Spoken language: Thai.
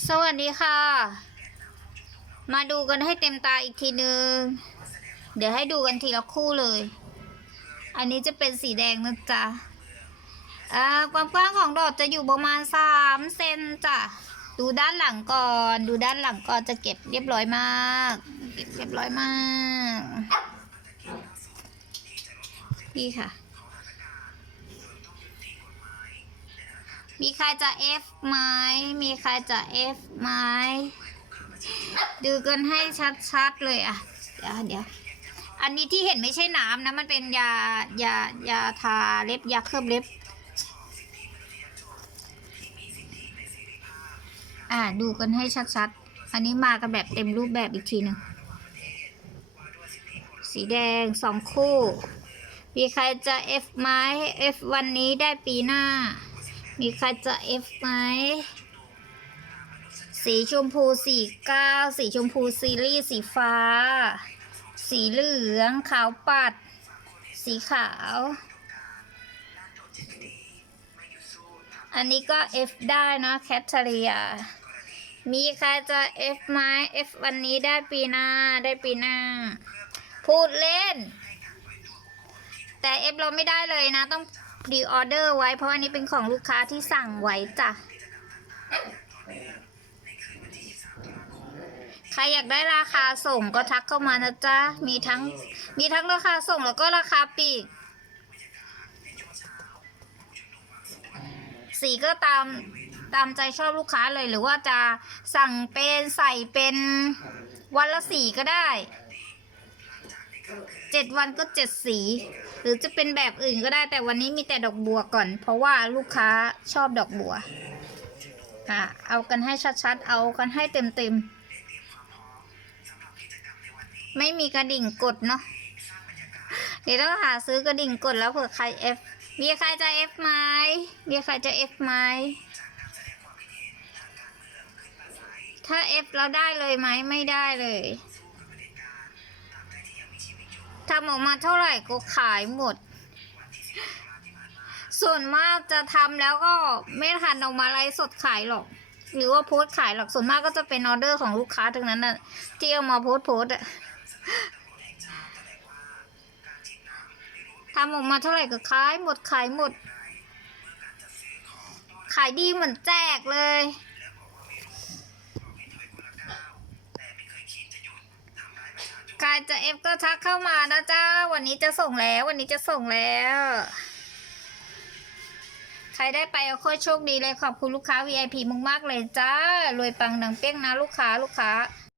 สวัสดีค่ะ มาดูกันให้เต็มตาอีกทีนึง เดี๋ยวให้ดูกันทีละคู่เลย อันนี้จะเป็นสีแดงนะจ๊ะอ่าความกว้างของดอกจะอยู่ประมาณสามเซนจ้ะ ดูด้านหลังก่อน ดูด้านหลังก่อนจะเก็บเรียบร้อยมาก เก็บเรียบร้อยมาก นี่ค่ะ มีใครจะ F ไหม มีใครจะ F ไหม ดูกันให้ชัดๆเลยอะ เดี๋ยวเดี๋ยว อันนี้ที่เห็นไม่ใช่น้ำนะ มันเป็นยายายาทาเล็บยาเคลือบเล็บ อ่าดูกันให้ชัดๆ อันนี้มากันแบบเต็มรูปแบบอีกทีหนึ่ง สีแดงสองคู่ มีใครจะ F ไหม F วันนี้ได้ปีหน้า มีใครจะ F ไหมสีชมพูสีเก้าสีชมพูซีรีส์สีฟ้า สีเหลืองขาวปัด สีขาว อันนี้ก็ F ได้นะแคทเธอรียมีใครจะ F ไหม F วันนี้ได้ปีหน้าได้ปีหน้า พูดเล่น แต่ F เราไม่ได้เลยนะต้อง พรีออเดอร์ไว้เพราะอันนี้เป็นของลูกค้าที่สั่งไว้จ้ะ ใครอยากได้ราคาส่งก็ทักเข้ามานะจ๊ะ มีทั้งมีทั้งราคาส่งแล้วก็ราคาปีก สีก็ตามตามใจชอบลูกค้าเลยหรือว่าจะสั่งเป็นใส่เป็นวันละสีก็ได้ เจ็ดวันก็เจ็ดสี หรือจะเป็นแบบอื่นก็ได้แต่วันนี้มีแต่ดอกบัวก่อน เพราะว่าลูกค้าชอบดอกบัวอะเอากันให้ชัดๆ เอากันให้เต็มๆ ไม่มีกระดิ่งกดเนาะเดี๋ยวต้องหาซื้อกระดิ่งกดแล้วเผื่อใคร F มีใครจะ F ไหมมีใครจะ F ไหมถ้า F เราได้เลยไหมไม่ได้เลย ทำออกมาเท่าไหร่ก็ขายหมด ส่วนมากจะทำแล้วก็ไม่ทันออกมาไลฟ์สดขายหรอก หรือว่าโพสขายหรอกส่วนมากก็จะเป็นออเดอร์ของลูกค้าทั้งนั้นน่ะที่เอามาโพสโพสอะทำออกมาเท่าไหร่ก็ขายหมดขายหมด ขายดีเหมือนแจกเลย ใคร จะเอฟก็ทักเข้ามานะจ้าวันนี้จะส่งแล้ว วันนี้จะส่งแล้ว ใครได้ไปเอาโคตรโชคดีเลยขอบคุณลูกค้า VIP มากๆเลยจ้ารวยปังดังเปี้ยงนะลูกค้าลูกค้า